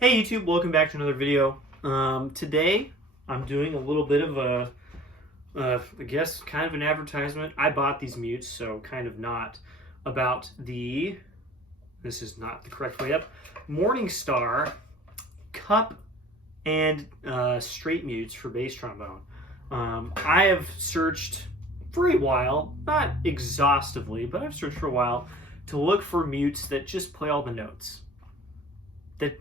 Hey YouTube, welcome back to another video. Today I'm doing a little bit of I guess kind of an advertisement. I bought these mutes, so kind of not about this is not the correct way up, Morningstar cup and straight mutes for bass trombone. I have searched for a while, not exhaustively, but I've searched for a while to look for mutes that just play all the notes.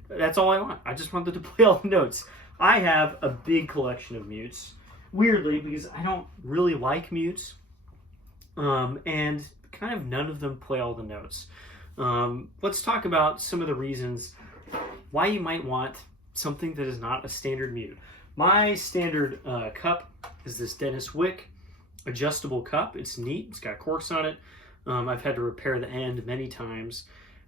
That's all I want. I just want them to play all the notes. I have a big collection of mutes, weirdly, because I don't really like mutes, and kind of none of them play all the notes. Let's talk about some of the reasons why you might want something that is not a standard mute. My standard cup is this Dennis Wick adjustable cup. It's neat. It's got corks on it. I've had to repair the end many times,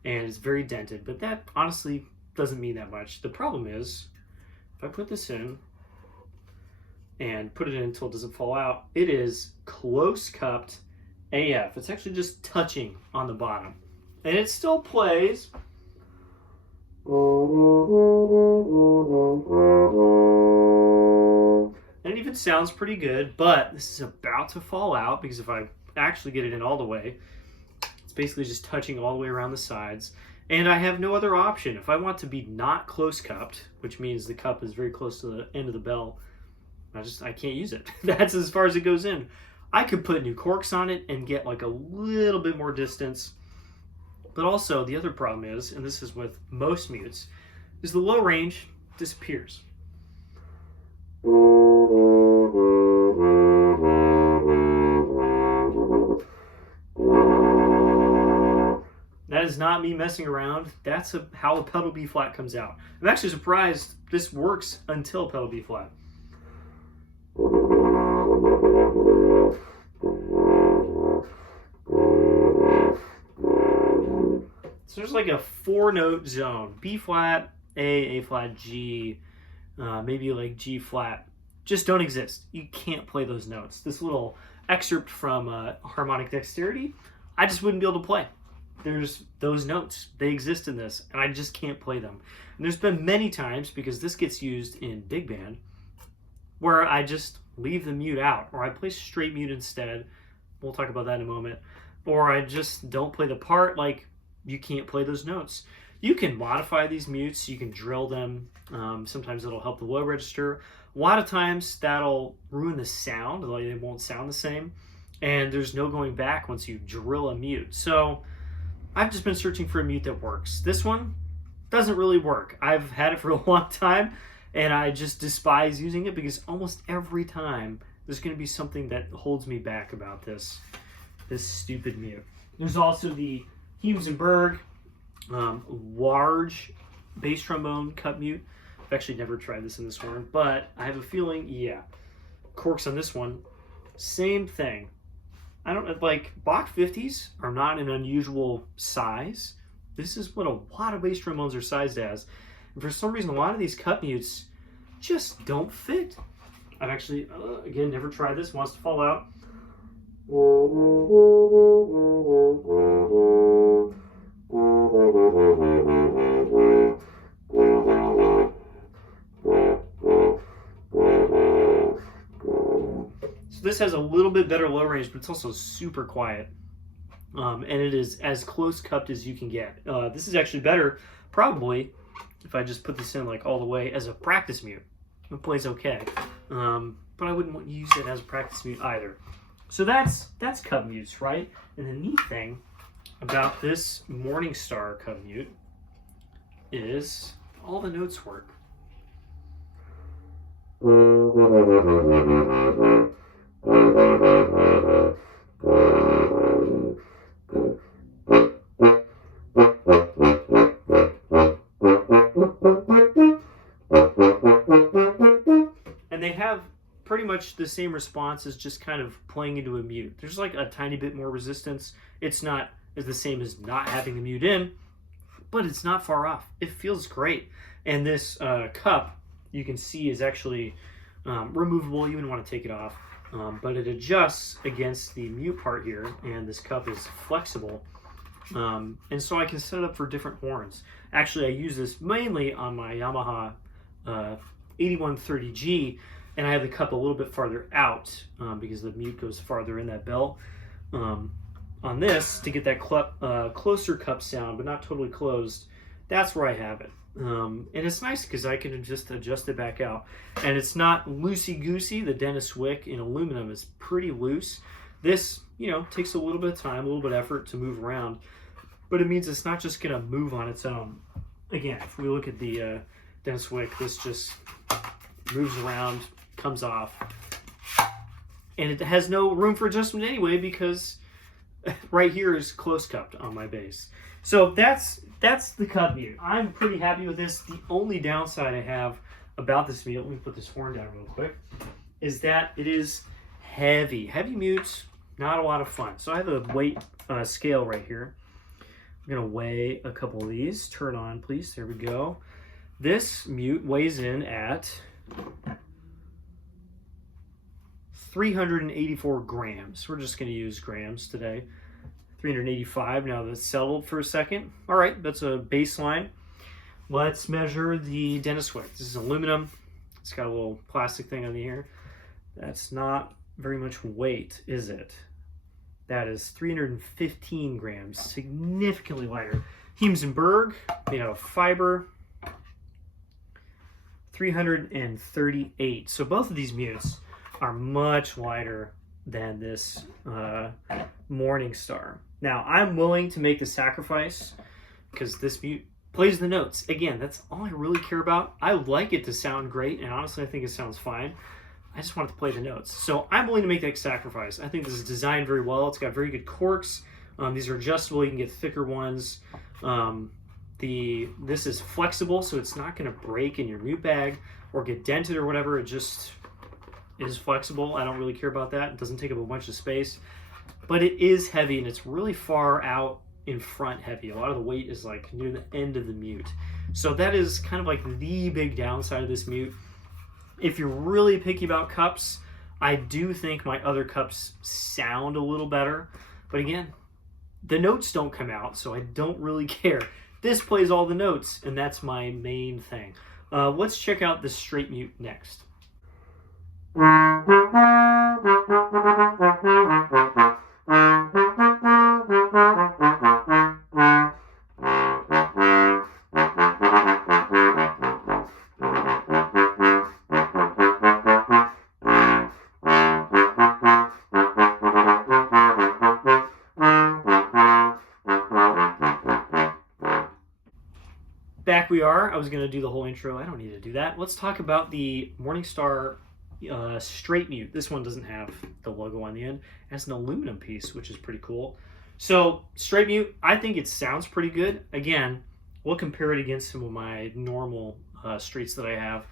and it's very dented, but that honestly doesn't mean that much. The problem is, if I put this in and put it in until it doesn't fall out, it is close cupped AF. It's actually just touching on the bottom, and it still plays. And it even sounds pretty good, but this is about to fall out because if I actually get it in all the way, it's basically just touching all the way around the sides. And I have no other option. If I want to be not close cupped, which means the cup is very close to the end of the bell, I can't use it. That's as far as it goes in. I could put new corks on it and get like a little bit more distance. But also the other problem is, and this is with most mutes, is the low range disappears. That is not me messing around. That's how a pedal B flat comes out. I'm actually surprised this works until pedal B flat. So there's like a 4-note zone. B flat, A flat, G, maybe like G flat. Just don't exist. You can't play those notes. This little excerpt from Harmonic Dexterity, I just wouldn't be able to play. There's those notes. They exist in this, and I just can't play them. And there's been many times, because this gets used in big band, where I just leave the mute out, or I play straight mute instead. We'll talk about that in a moment. Or I just don't play the part. Like, you can't play those notes. You can modify these mutes. You can drill them. Sometimes it'll help the low register. A lot of times that'll ruin the sound. Like, it won't sound the same. And there's no going back once you drill a mute. So I've just been searching for a mute that works. This one doesn't really work. I've had it for a long time, and I just despise using it because almost every time there's going to be something that holds me back about this stupid mute. There's also the Hughes & Berg large bass trombone cup mute. I've actually never tried this in this horn, but I have a feeling, yeah. Corks on this one, same thing. I don't like, Bach 50s are not an unusual size. This is what a lot of bass trombones are sized as. And for some reason, a lot of these cup mutes just don't fit. I've actually, again, never tried this. Wants to fall out. So this has a little bit better low range, but it's also super quiet. And it is as close cupped as you can get. This is actually better, probably, if I just put this in like all the way as a practice mute. It plays okay. But I wouldn't want to use it as a practice mute either. So that's cup mutes, right? And the neat thing about this Morningstar cup mute is all the notes work. And they have pretty much much the same response as just kind of playing into a mute. There's like a tiny bit more resistance. It's not as the same as not having the mute in, but it's not far off. It feels great. And this cup, you can see, is actually removable. You wouldn't want to take it off, but it adjusts against the mute part here, and this cup is flexible. And so I can set it up for different horns. Actually, I use this mainly on my Yamaha 8130G, and I have the cup a little bit farther out because the mute goes farther in that bell. On this, to get that closer cup sound, but not totally closed, that's where I have it. And it's nice because I can just adjust it back out. And it's not loosey-goosey. The Dennis Wick in aluminum is pretty loose. This, you know, takes a little bit of time, a little bit of effort to move around, but it means it's not just going to move on its own. Again, if we look at the Dennis Wick, this just moves around, comes off, and it has no room for adjustment anyway because right here is close cupped on my bass. So that's the cup mute. I'm pretty happy with this. The only downside I have about this mute, let me put this horn down real quick, is that it is heavy. Heavy mutes, not a lot of fun. So I have a weight scale right here. I'm gonna weigh a couple of these. Turn on, please. There we go. This mute weighs in at 384 grams. We're just gonna use grams today. 385. Now that's settled for a second. All right, that's a baseline. Let's measure the Dennis Wick. This is aluminum. It's got a little plastic thing on the ear. That's not very much weight, is it? That is 315 grams, significantly lighter. Hiemsenberg, made out of fiber, 338. So both of these mutes are much lighter than this Morningstar. Now, I'm willing to make the sacrifice because this mute plays the notes. Again, that's all I really care about. I like it to sound great, and honestly, I think it sounds fine. I just want it to play the notes. So I'm willing to make that sacrifice. I think this is designed very well. It's got very good corks. These are adjustable. You can get thicker ones. This is flexible, so it's not going to break in your mute bag or get dented or whatever. It just is flexible. I don't really care about that. It doesn't take up a bunch of space. But it is heavy, and it's really far out in front heavy. A lot of the weight is like near the end of the mute. So that is kind of like the big downside of this mute. If you're really picky about cups, I do think my other cups sound a little better. But again, the notes don't come out, so I don't really care. This plays all the notes, and that's my main thing. Let's check out the straight mute next. Back we are. I was going to do the whole intro. I don't need to do that. Let's talk about the Morningstar straight mute. This one doesn't have the logo on the end. It has an aluminum piece, which is pretty cool. So straight mute, I think it sounds pretty good. Again, we'll compare it against some of my normal straights that I have,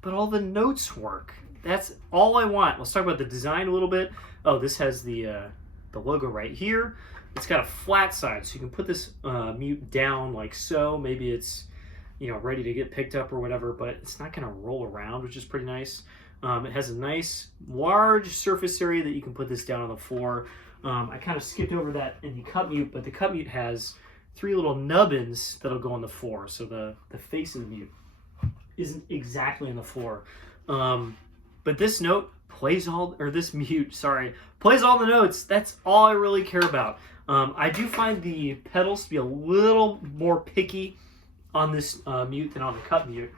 but all the notes work. That's all I want. Let's talk about the design a little bit. Oh, this has the logo right here. It's got a flat side, so you can put this mute down like so. Maybe it's, you know, ready to get picked up or whatever, but it's not going to roll around, which is pretty nice. It has a nice large surface area that you can put this down on the floor. I kind of skipped over that in the cup mute, but the cup mute has 3 little nubbins that'll go on the floor. So the face of the mute isn't exactly on the floor. But this note plays all, or this mute, sorry, plays all the notes. That's all I really care about. I do find the pedals to be a little more picky on this mute than on the cup mute.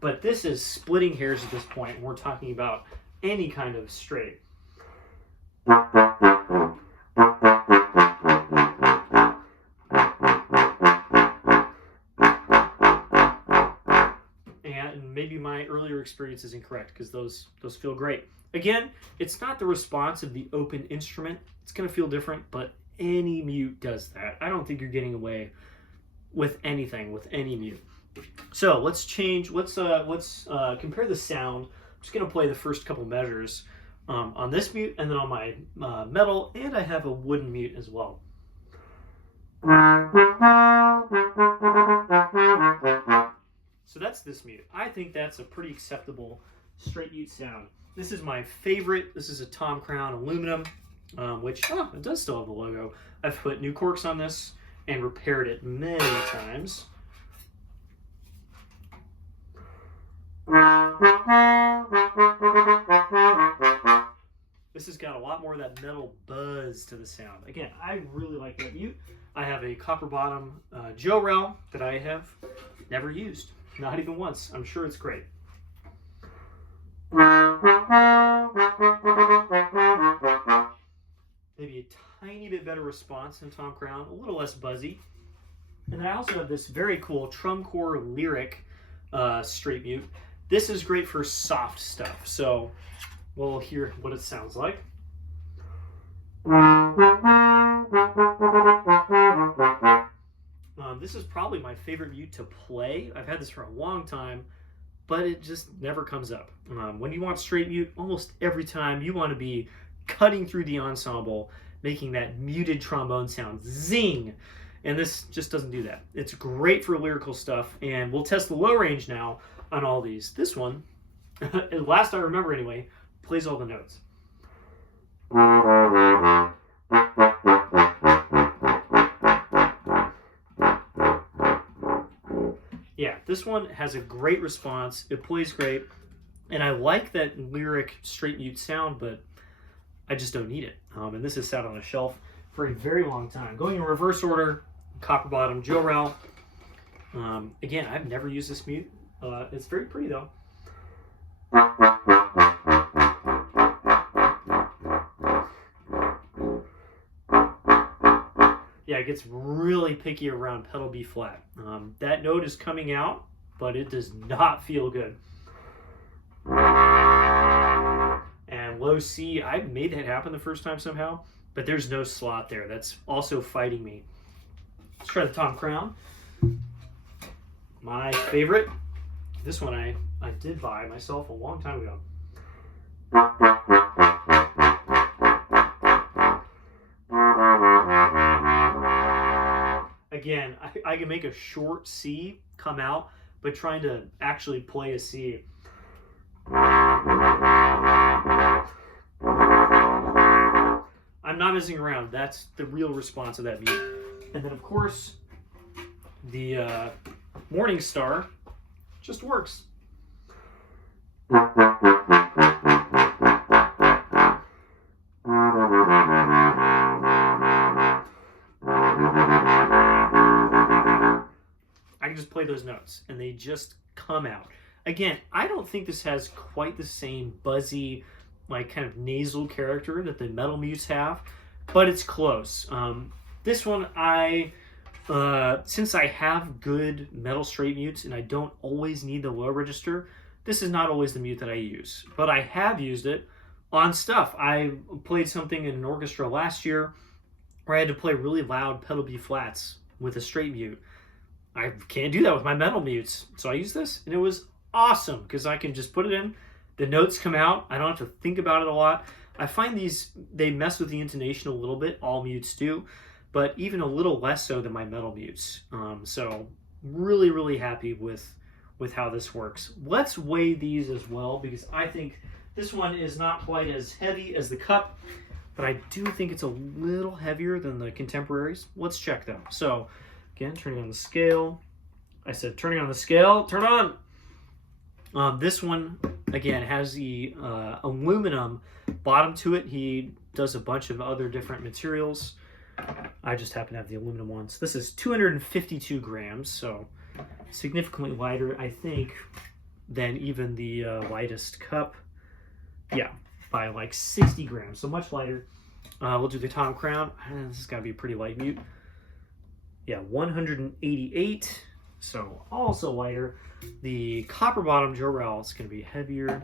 But this is splitting hairs at this point. We're talking about any kind of straight. And maybe my earlier experience is incorrect because those feel great. Again, it's not the response of the open instrument. It's going to feel different, but any mute does that. I don't think you're getting away with anything with any mute. So let's compare the sound just going to play the first couple measures on this mute and then on my metal, and I have a wooden mute as well. So that's this mute. I think that's a pretty acceptable straight mute sound. This is my favorite. This is a Tom Crown aluminum, which it does still have the logo. I've put new corks on this and repaired it many times. This has got a lot more of that metal buzz to the sound. Again, I really like that mute. I have a copper bottom Joe Rel that I have never used. Not even once. I'm sure it's great. Maybe a tiny bit better response than Tom Crown, a little less buzzy. And then I also have this very cool Trumcore Lyric straight mute. This is great for soft stuff, so we'll hear what it sounds like. This is probably my favorite mute to play. I've had this for a long time, but it just never comes up. When you want straight mute, almost every time you want to be cutting through the ensemble, making that muted trombone sound, zing! And this just doesn't do that. It's great for lyrical stuff, and we'll test the low range now on all these. This one, last I remember anyway, plays all the notes. Yeah, this one has a great response. It plays great, and I like that lyric straight mute sound, but I just don't need it. And this has sat on a shelf for a very long time. Going in reverse order, copper bottom Joe Rel. Again, I've never used this mute. It's very pretty though. Yeah, it gets really picky around pedal B flat. That note is coming out, but it does not feel good. And low C, I made that happen the first time somehow, but there's no slot there. That's also fighting me. Let's try the Tom Crown. My favorite. This one I did buy myself a long time ago. Again, I can make a short C come out, but trying to actually play a C. I'm not messing around. That's the real response of that mute. And then, of course, the Morningstar just works. I can just play those notes and they just come out. Again, I don't think this has quite the same buzzy, like kind of nasal character that the metal mutes have, but it's close. This one, since I have good metal straight mutes and I don't always need the low register, this is not always the mute that I use, but I have used it on stuff. I played something in an orchestra last year where I had to play really loud pedal B flats with a straight mute. I can't do that with my metal mutes, so I use this, and it was awesome because I can just put it in, the notes come out, I don't have to think about it a lot. I find these, they mess with the intonation a little bit, all mutes do, but even a little less so than my metal mutes. So really, really happy with how this works. Let's weigh these as well, because I think this one is not quite as heavy as the Cup, but I do think it's a little heavier than the contemporaries. Let's check them. So again, turning on the scale. I said turning on the scale, turn on. This one, again, has the aluminum bottom to it. He does a bunch of other different materials. I just happen to have the aluminum ones. This is 252 grams, so significantly lighter, I think, than even the lightest Cup. Yeah, by like 60 grams, so much lighter. We'll do the Tom Crown. This has got to be a pretty light mute. Yeah, 188, so also lighter. The copper bottom Joe Rel is going to be heavier,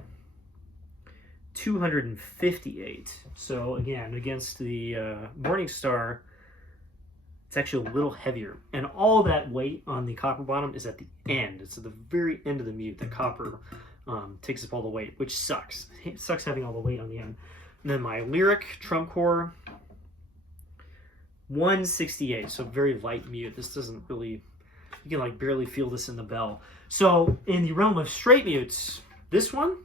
258. So again, against the Morningstar, it's actually a little heavier. And all that weight on the copper bottom is at the end. It's at the very end of the mute, the copper takes up all the weight, which sucks. It sucks having all the weight on the end. And then my Lyric Trump Core, 168, so very light mute. This doesn't really, you can like barely feel this in the bell. So in the realm of straight mutes, this one,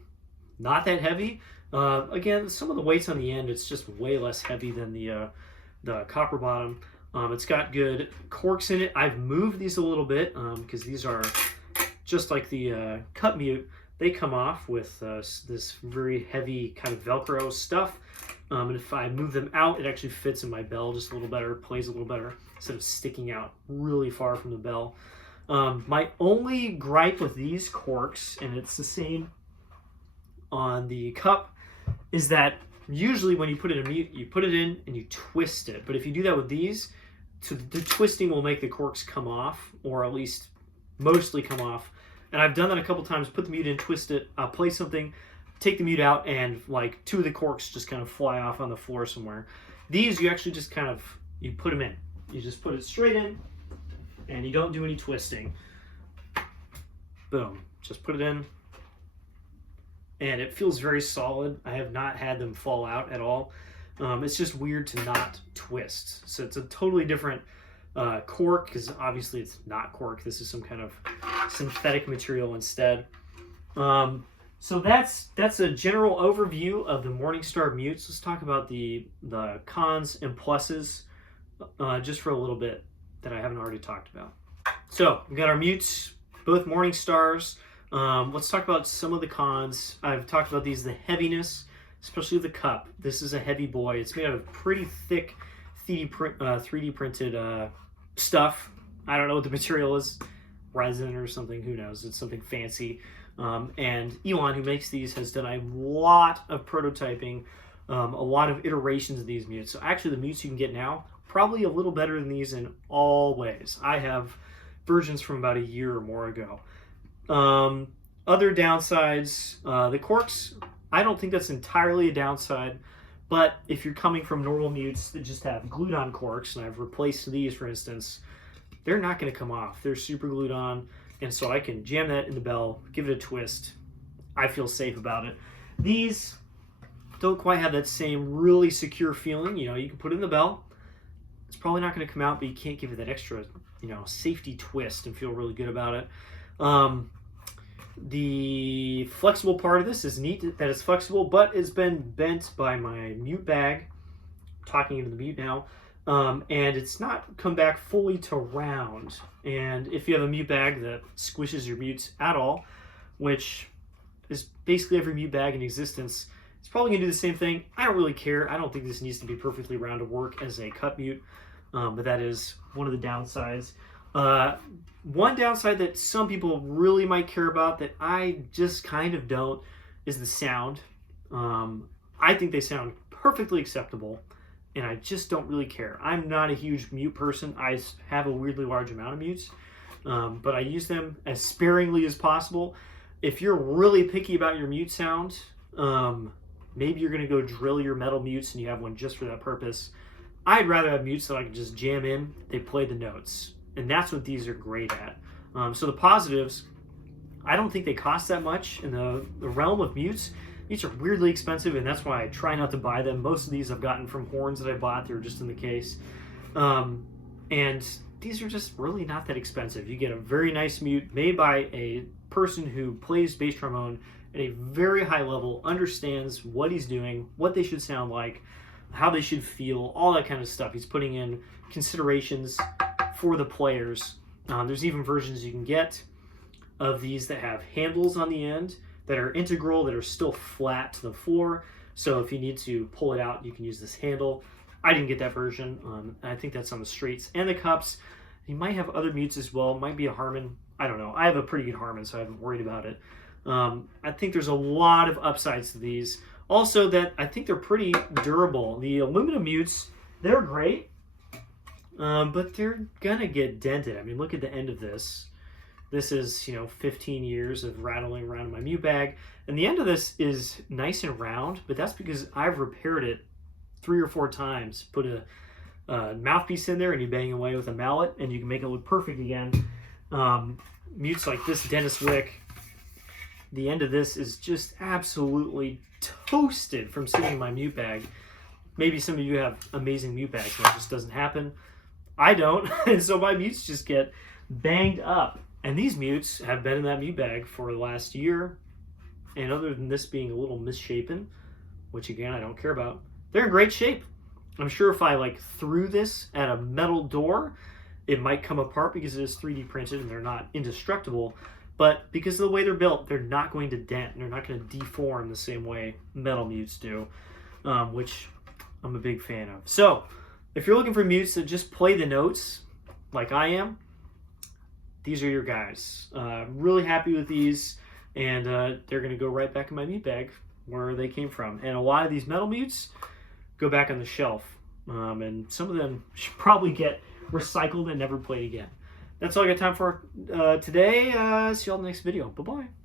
not that heavy. Again, some of the weights on the end, it's just way less heavy than the copper bottom. It's got good corks in it. I've moved these a little bit because these are just like the cut mute. They come off with this very heavy kind of Velcro stuff. And if I move them out, it actually fits in my bell just a little better, plays a little better, instead of sticking out really far from the bell. My only gripe with these corks, and it's the same on the cup, is that usually when you put it in a mute, you put it in and you twist it. But if you do that with these, so the twisting will make the corks come off, or at least mostly come off. And I've done that a couple times, put the mute in, twist it, play something, take the mute out, and like 2 of the corks just kind of fly off on the floor somewhere. These, you actually just kind of, you put them in. You just put it straight in, and you don't do any twisting. Boom. Just put it in. And it feels very solid. I have not had them fall out at all. It's just weird to not twist. So it's a totally different cork, because obviously it's not cork. This is some kind of synthetic material instead. So that's a general overview of the Morningstar mutes. Let's talk about the cons and pluses just for a little bit that I haven't already talked about. So we've got our mutes, both Morningstars. Let's talk about some of the cons. I've talked about these, the heaviness, especially the cup. This is a heavy boy. It's made out of pretty thick 3D printed stuff. I don't know what the material is, resin or something, who knows. It's something fancy. And Elon, who makes these, has done a lot of prototyping, a lot of iterations of these mutes. So actually the mutes you can get now, probably a little better than these in all ways. I have versions from about a year or more ago. Other downsides, the corks, I don't think that's entirely a downside, but if you're coming from normal mutes that just have glued on corks, and I've replaced these for instance, they're not going to come off. They're super glued on, and so I can jam that in the bell, give it a twist. I feel safe about it. These don't quite have that same really secure feeling. You know, you can put it in the bell. It's probably not going to come out, but you can't give it that extra, safety twist and feel really good about it. The flexible part of this is neat that it's flexible, but it's been bent by my mute bag. I'm talking into the mute now. And it's not come back fully to round. And if you have a mute bag that squishes your mutes at all, which is basically every mute bag in existence, it's probably going to do the same thing. I don't really care. I don't think this needs to be perfectly round to work as a cut mute, but that is one of the downsides. One downside that some people really might care about that I just kind of don't is the sound. I think they sound perfectly acceptable, and I just don't really care. I'm not a huge mute person. I have a weirdly large amount of mutes, but I use them as sparingly as possible. If you're really picky about your mute sound, maybe you're going to go drill your metal mutes and you have one just for that purpose. I'd rather have mutes that I can just jam in. They play the notes. And that's what these are great at. So the positives, I don't think they cost that much. In the realm of mutes, these are weirdly expensive, and that's why I try not to buy them. Most of these I've gotten from horns that I bought. They were just in the case. And these are just really not that expensive. You get a very nice mute made by a person who plays bass trombone at a very high level, understands what he's doing, what they should sound like, how they should feel, all that kind of stuff. He's putting in considerations for the players. There's even versions you can get of these that have handles on the end that are integral, that are still flat to the floor. So if you need to pull it out, you can use this handle. I didn't get that version. I think that's on the straights and the cups. You might have other mutes as well. Might be a Harman. I don't know. I have a pretty good Harman, so I haven't worried about it. I think there's a lot of upsides to these. Also, that I think they're pretty durable. The aluminum mutes, they're great. But they're gonna get dented. I mean, look at the end of this. This is, 15 years of rattling around in my mute bag. And the end of this is nice and round, but that's because I've repaired it 3 or 4 times. Put a mouthpiece in there and you bang away with a mallet and you can make it look perfect again. Mutes like this Dennis Wick, the end of this is just absolutely toasted from sitting in my mute bag. Maybe some of you have amazing mute bags, and it just doesn't happen. I don't, and so my mutes just get banged up. And these mutes have been in that mute bag for the last year, and other than this being a little misshapen, which again I don't care about, they're in great shape. I'm sure if I like threw this at a metal door, it might come apart because it is 3D printed and they're not indestructible. But because of the way they're built, they're not going to dent. They're not going to deform the same way metal mutes do, which I'm a big fan of. So if you're looking for mutes that just play the notes like I am, these are your guys. Really happy with these, and they're going to go right back in my mute bag where they came from. And a lot of these metal mutes go back on the shelf, and some of them should probably get recycled and never played again. That's all I got time for today. See you all in the next video. Bye-bye.